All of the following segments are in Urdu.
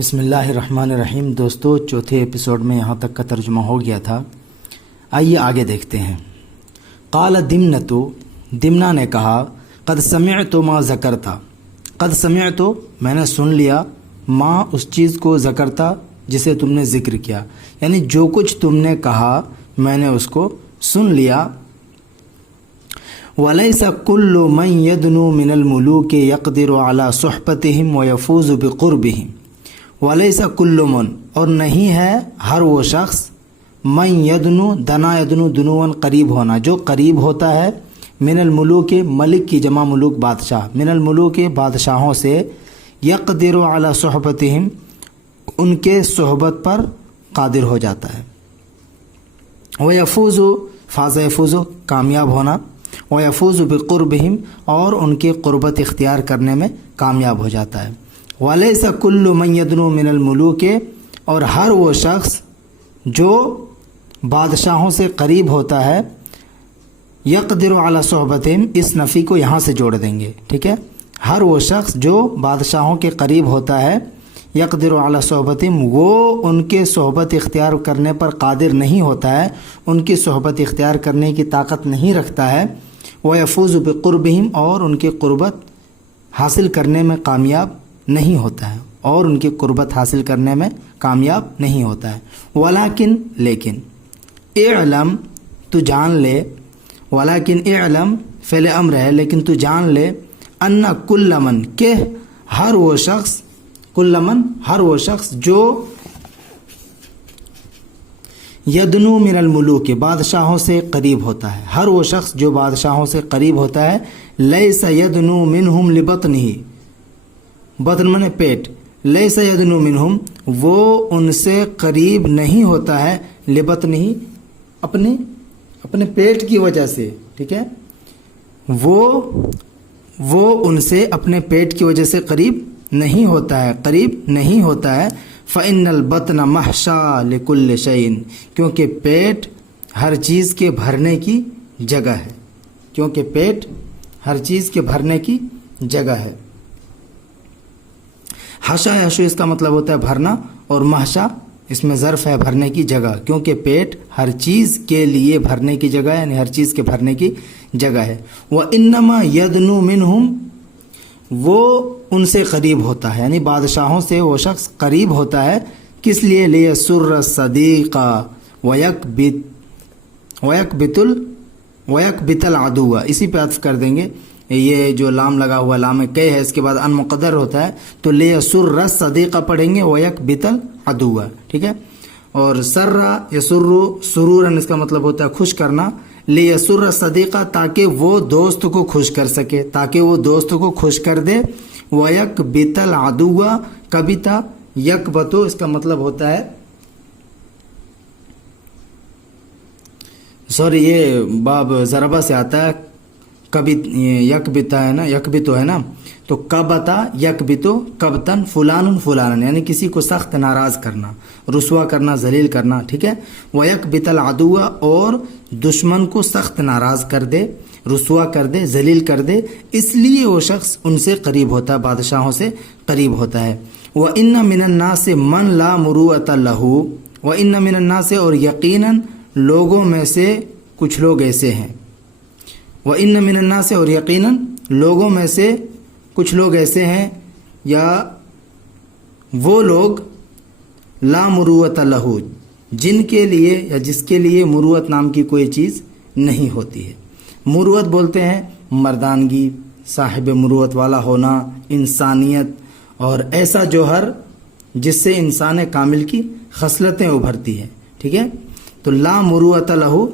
بسم اللہ الرحمن الرحیم۔ دوستو، چوتھے ایپیسوڈ میں یہاں تک کا ترجمہ ہو گیا تھا، آئیے آگے دیکھتے ہیں۔ قال دمنتو، دمنا نے کہا، قد سمعت ما ذکرتا، قد سمعت میں نے سن لیا، ما اس چیز کو ذکرتا جسے تم نے ذکر کیا، یعنی جو کچھ تم نے کہا میں نے اس کو سن لیا۔ وَلَيْسَ كُلُّ مَنْ يَدْنُو مِنَ الْمُلُوكِ يَقْدِرُ عَلَى صُحْبَتِهِمْ وَيَفُوزُ بِقُرْبِهِمْ۔ وَلَيْسَ كُلُّ مَنْ، اور نہیں ہے ہر وہ شخص، من یدنو، دنا یدنو دنون قریب ہونا، جو قریب ہوتا ہے، من الملوک، ملک کی جمع ملوک بادشاہ، من الملوک بادشاہوں سے، یقدر علی صحبتہم ان کے صحبت پر قادر ہو جاتا ہے، ویفوز، فاز یفوز کامیاب ہونا، ویفوز بقربہم اور ان کے قربت اختیار کرنے میں کامیاب ہو جاتا ہے۔ وَلَيْسَ كُلُّ مَنْ يَدْنُو مِنَ الْمُلُوكِ، اور ہر وہ شخص جو بادشاہوں سے قریب ہوتا ہے، یقدر علی صحبتہم، اس نفی کو یہاں سے جوڑ دیں گے، ٹھیک ہے، ہر وہ شخص جو بادشاہوں کے قریب ہوتا ہے، یقدر علی صحبتہم، وہ ان کے صحبت اختیار کرنے پر قادر نہیں ہوتا ہے، ان کی صحبت اختیار کرنے کی طاقت نہیں رکھتا ہے، وَيَفُوزُ بِقُرْبِهِمْ اور ان کی قربت حاصل کرنے میں کامیاب نہیں ہوتا ہے، اور ان کی قربت حاصل کرنے میں کامیاب نہیں ہوتا ہے۔ ولیکن، لیکن، اعلم، تو جان لے، ولیکن اعلم فعل امر ہے، لیکن تو جان لے، ان کل من، کہ ہر وہ شخص، کل من ہر وہ شخص جو یدنو من الملوک بادشاہوں سے قریب ہوتا ہے، ہر وہ شخص جو بادشاہوں سے قریب ہوتا ہے، لیس یدنو منہم لبطنہ، بطن من پیٹ، لیس یدنو منہم وہ ان سے قریب نہیں ہوتا ہے، لبطنہ اپنے پیٹ کی وجہ سے، ٹھیک ہے، وہ ان سے اپنے پیٹ کی وجہ سے قریب نہیں ہوتا ہے، قریب نہیں ہوتا ہے۔ فَإِنَّ الْبَطْنَ مَحْشَىٰ لِكُلِّ شَيْءٍ، کیونکہ پیٹ ہر چیز کے بھرنے کی جگہ ہے، کیونکہ پیٹ ہر چیز کے بھرنے کی جگہ ہے۔ حشا یشو اس کا مطلب ہوتا ہے بھرنا، اور محشا اس میں ظرف ہے بھرنے کی جگہ، کیونکہ پیٹ ہر چیز کے لیے بھرنے کی جگہ ہے، یعنی ہر چیز کے بھرنے کی جگہ ہے۔ وَإِنَّمَا يَدْنُو مِنْهُمْ، وہ ان سے قریب ہوتا ہے، یعنی بادشاہوں سے وہ شخص قریب ہوتا ہے، کس لیے؟ لِيَسُرَّ الصَّدِيقَ وَيَكْبِتَ الْعَدُوَّ، اسی پہ عطف کر دیں گے، یہ جو لام لگا ہوا لام کئی ہے، اس کے بعد ان مقدر ہوتا ہے، تو لِيَسُرَّ الصَّدِيقَ پڑھیں گے، وَيَكْبِتَ الْعَدُوَّ، ٹھیک ہے، اور سرّ یسرّ سروراً اس کا مطلب ہوتا ہے خوش کرنا، لِيَسُرَّ الصَّدِيقَ تاکہ وہ دوست کو خوش کر سکے، تاکہ وہ دوست کو خوش کر دے، وَيَكْبِتَ الْعَدُوَّ، کبیتا یکبتو اس کا مطلب ہوتا ہے، سوری یہ باب ضربہ سے آتا ہے، کبھی یکبتا ہے نا، یکبتو ہے نا، تو کبتا یکبتو کبتن فلان فلانن، یعنی کسی کو سخت ناراض کرنا، رسوا کرنا، ذلیل کرنا، ٹھیک ہے، وَيَكْبِتَ الْعَدُوَّ اور دشمن کو سخت ناراض کر دے، رسوا کر دے، ذلیل کر دے، اس لیے وہ شخص ان سے قریب ہوتا ہے، بادشاہوں سے قریب ہوتا ہے۔ وَإِنَّ مِنَ النَّاسِ مَنْ لَا مُرُوءَةَ لَهُ، وَإِنَّ مِنَ النَّاسِ اور یقیناً لوگوں میں سے کچھ لوگ ایسے ہیں، وَإِنَّ مِنَ النَّاسِ اور یقیناً لوگوں میں سے کچھ لوگ ایسے ہیں، یا وہ لوگ لا مروت لہو، جن کے لیے یا جس کے لیے مروت نام کی کوئی چیز نہیں ہوتی ہے۔ مروت بولتے ہیں مردانگی، صاحب مروت والا ہونا، انسانیت، اور ایسا جوہر جس سے انسان کامل کی خصلتیں ابھرتی ہیں، ٹھیک ہے، تو لا مروت لہو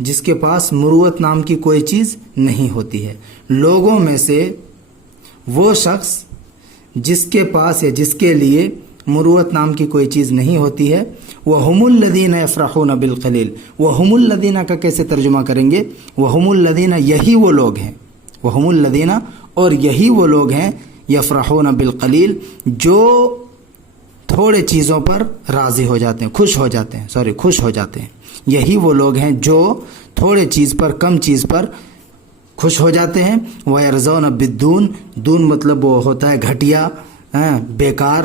جس کے پاس مروت نام کی کوئی چیز نہیں ہوتی ہے، لوگوں میں سے وہ شخص جس کے پاس یا جس کے لیے مروت نام کی کوئی چیز نہیں ہوتی ہے، وَهُمُ الَّذِينَ يَفْرَحُونَ بِالْقَلِيلِ، وَهُمُ الَّذِينَ کا کیسے ترجمہ کریں گے؟ وَهُمُ الَّذِينَ یہی وہ لوگ ہیں، وَهُمُ الَّذِينَ اور یہی وہ لوگ ہیں، يَفْرَحُونَ بِالْقَلِيلِ جو تھوڑے چیزوں پر راضی ہو جاتے ہیں، خوش ہو جاتے ہیں، یہی وہ لوگ ہیں جو تھوڑے چیز پر، کم چیز پر خوش ہو جاتے ہیں۔ وَيَرْضَوْنَ بِالدُّونِ، دون مطلب وہ ہوتا ہے گھٹیا، بیکار،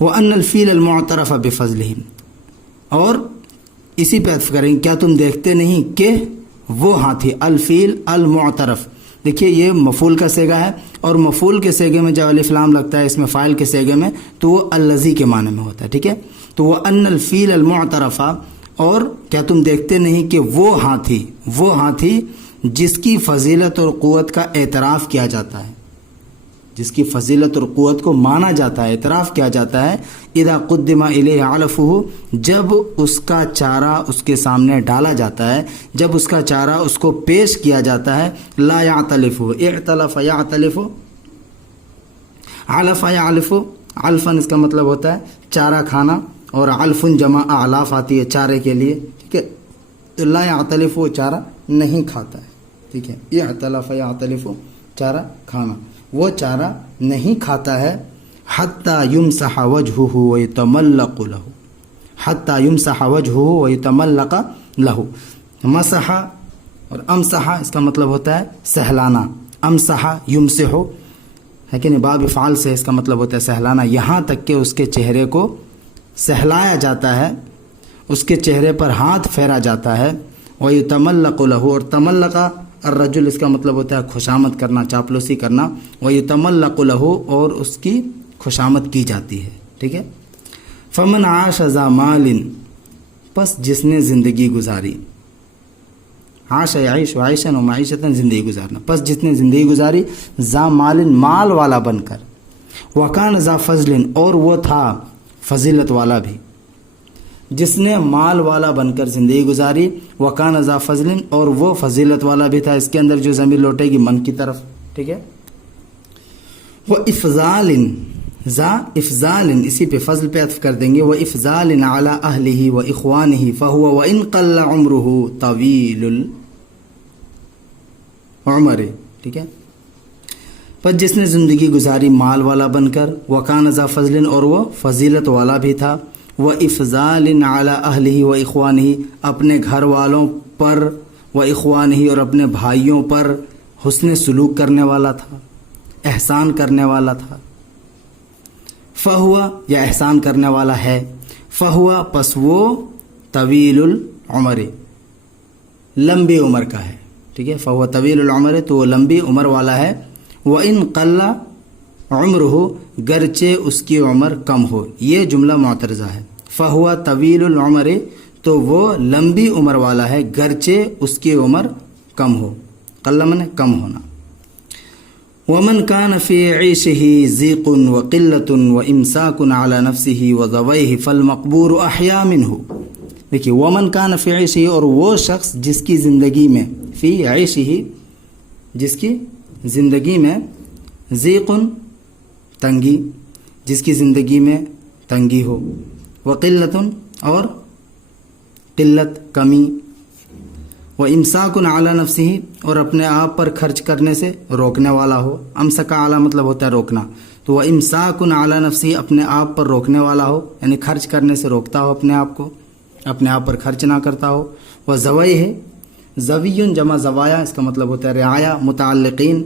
وَأَنَّ الْفِيلَ الْمُعْتَرَفَ بِفَضْلِهِمْ، اور اسی پہ عطف کریں، کیا تم دیکھتے نہیں کہ وہ ہاتھی، الفیل المعترف، دیکھیے یہ مفعول کا صیغہ ہے، اور مفعول کے صیغے میں جب الف لام لگتا ہے اس میں فاعل کے صیغے میں تو وہ الذی کے معنی میں ہوتا ہے، ٹھیک ہے. تو وَأَنَّ الْفِيلَ الْمُعْتَرَفَ، اور کیا تم دیکھتے نہیں کہ وہ ہاتھی جس کی فضیلت اور قوت کا اعتراف کیا جاتا ہے، جس کی فضیلت اور قوت کو مانا جاتا ہے، اعتراف کیا جاتا ہے، اذا قدم الیہ علفہ، جب اس کا چارہ اس کے سامنے ڈالا جاتا ہے، جب اس کا چارہ اس کو پیش کیا جاتا ہے، لا یعتلف، اعتلف یعتلف، علف یعلف، علفن اس کا مطلب ہوتا ہے چارہ کھانا، اور علفن جمع اعلاف آتی ہے چارے کے لیے، ٹھیک ہے. لا یعتلف، وہ چارہ نہیں کھاتا ہے، ٹھیک ہے. اعتلف یعتلف، چارہ کھانا، وہ چارہ نہیں کھاتا ہے. حتیٰ یمسح وجہہ ویتملق لہ، حتیٰ یمسح وجہہ ویتملق لہ. مسح اور امسح اس کا مطلب ہوتا ہے سہلانا، امسح یمسح ہے کہ نہیں، باب افعال سے اس کا مطلب ہوتا ہے سہلانا، یہاں تک کہ اس کے چہرے کو سہلایا جاتا ہے، اس کے چہرے پر ہاتھ پھیرا جاتا ہے. ویتملق لہ، اور تملق الرجل اس کا مطلب ہوتا ہے خوشامد کرنا، چاپلوسی کرنا. ویتملق لہ، اور اس کی خوشامد کی جاتی ہے، ٹھیک ہے. فمن عاش ذا مال، پس جس نے زندگی گزاری، عاش یعیش عیشا و معیشتا، زندگی گزارنا، پس جس نے زندگی گزاری، ذا مال، مال والا بن کر، وکان ذا فضل، اور وہ تھا فضیلت والا بھی، جس نے مال والا بن کر زندگی گزاری، وکان ذا فضل، اور وہ فضیلت والا بھی تھا. اس کے اندر جو ضمیر لوٹے گی من کی طرف، ٹھیک ہے. وہ افضال، ذا افضال، اسی پہ فضل پہ عطف کر دیں گے. وہ افضال علی اہلہ و اخوانہ فہو وان قل عمرہ طویل العمر، ٹھیک ہے. پر جس نے زندگی گزاری مال والا بن کر، وکان ذا فضل، اور وہ فضیلت والا بھی تھا. و افضال علی اہلہ و اخوانہ، اپنے گھر والوں پر، و اخوانہ، اور اپنے بھائیوں پر حسن سلوک کرنے والا تھا، احسان کرنے والا تھا. فہوا، یا احسان کرنے والا ہے. فہوا، پس وہ طویل العمر، لمبی عمر کا ہے، ٹھیک ہے. فہوا طویل العمر، تو وہ لمبی عمر والا ہے. وَإِن قَلَّ عُمْرُهُ، گرچہ اس کی عمر کم ہو. یہ جملہ معترضہ ہے. فَهُوَ طَوِيلُ الْعُمَرِ، تو وہ لمبی عمر والا ہے گرچہ اس کی عمر کم ہو. قَلَّ من کم ہونا. وَمَنْ كَانَ فِي عِيشِهِ ضِيقٌ وَقِلَّةٌ وَإِمْسَاكٌ عَلَى نَفْسِهِ وَضَوَيْهِ فَالْمَقْبُورُ أَحْيَا مِنْهُ. دیکھیے وَمَنْ كَانَ فِي عِيشِهِ، اور وہ شخص جس کی زندگی میں، فی عیشہ، جس کی زندگی میں، ضیقن تنگی، جس کی زندگی میں تنگی ہو، وقلتن، اور قلت کمی، وامساکن علی نفسہ، اور اپنے آپ پر خرچ کرنے سے روکنے والا ہو. امسکا علی مطلب ہوتا ہے روکنا، تو وامساکن علی نفسہ، اپنے آپ پر روکنے والا ہو، یعنی خرچ کرنے سے روکتا ہو اپنے آپ کو، اپنے آپ پر خرچ نہ کرتا ہو. وزوی ہے، زوی جمع زوایا، اس کا مطلب ہوتا ہے رعایا، متعلقین.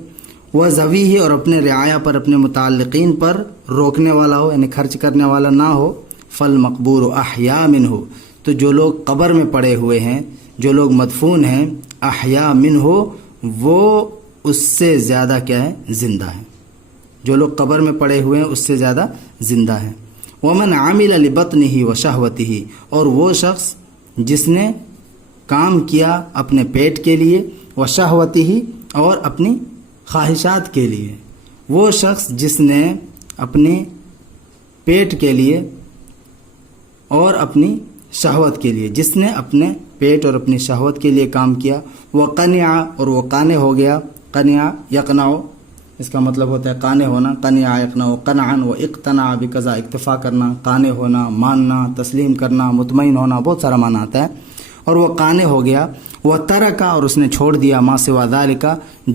وہ زوی ہے، اور اپنے رعایا پر، اپنے متعلقین پر روکنے والا ہو، یعنی خرچ کرنے والا نہ ہو. فل مقبور احیا منہ، تو جو لوگ قبر میں پڑے ہوئے ہیں، جو لوگ مدفون ہیں، احیا منہ، وہ اس سے زیادہ کیا ہے، زندہ ہیں. جو لوگ قبر میں پڑے ہوئے ہیں اس سے زیادہ زندہ ہیں. ومن عامل لبطنہ وشہوتہ، اور وہ شخص جس نے کام کیا اپنے پیٹ کے لیے، وشہوتہ، اور اپنی خواہشات کے لیے. وہ شخص جس نے اپنے پیٹ کے لیے اور اپنی شہوت کے لیے، جس نے اپنے پیٹ اور اپنی شہوت کے لیے کام کیا. وہ قنع، اور وہ قانع ہو گیا. قنع یقنع، اس کا مطلب ہوتا ہے قانع ہونا. قنع یقنع قنعا، و اقتنع بقضاء، اکتفا کرنا، قانع ہونا، ماننا، تسلیم کرنا، مطمئن ہونا، بہت سارا معنی آتا ہے. اور وہ قانع ہو گیا. وہ ترکا، اور اس نے چھوڑ دیا، ما سوا ذالک،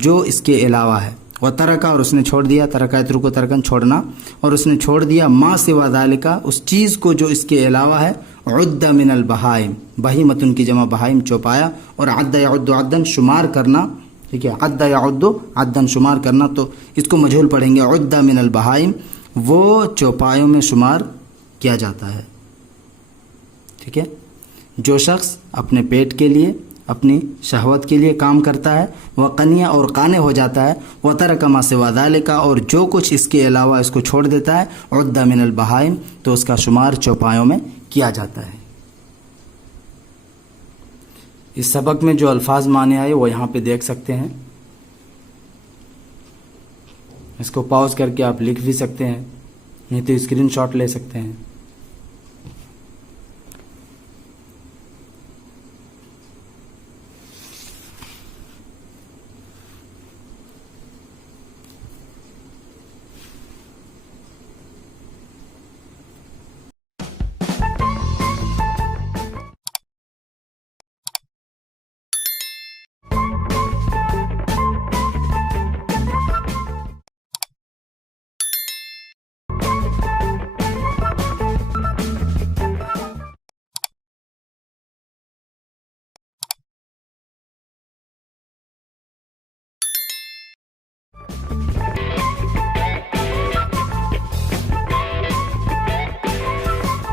جو اس کے علاوہ ہے. وہ ترکا، اور اس نے چھوڑ دیا، ترکا یترک ترکن چھوڑنا، اور اس نے چھوڑ دیا ما سوا ذالک، اس چیز کو جو اس کے علاوہ ہے. عد من البہائم، بہیمتن کی جمع بہائم، چوپایا. اور عد یعد عدن، شمار کرنا، ٹھیک ہے. عد یعد عدن، شمار کرنا، تو اس کو مجہول پڑھیں گے. عد من البہائم، وہ چوپایوں میں شمار کیا جاتا ہے. ٹھیک ہے. جو شخص اپنے پیٹ کے لیے اپنی شہوت کے لیے کام کرتا ہے وہ قنیہ اور قانع ہو جاتا ہے. وترک ما سوا ذالک، اور جو کچھ اس کے علاوہ اس کو چھوڑ دیتا ہے، عد من البہائم، تو اس کا شمار چوپایوں میں کیا جاتا ہے. اس سبق میں جو الفاظ معنی آئے وہ یہاں پہ دیکھ سکتے ہیں. اس کو پاؤز کر کے آپ لکھ بھی سکتے ہیں، نہیں تو اسکرین شاٹ لے سکتے ہیں.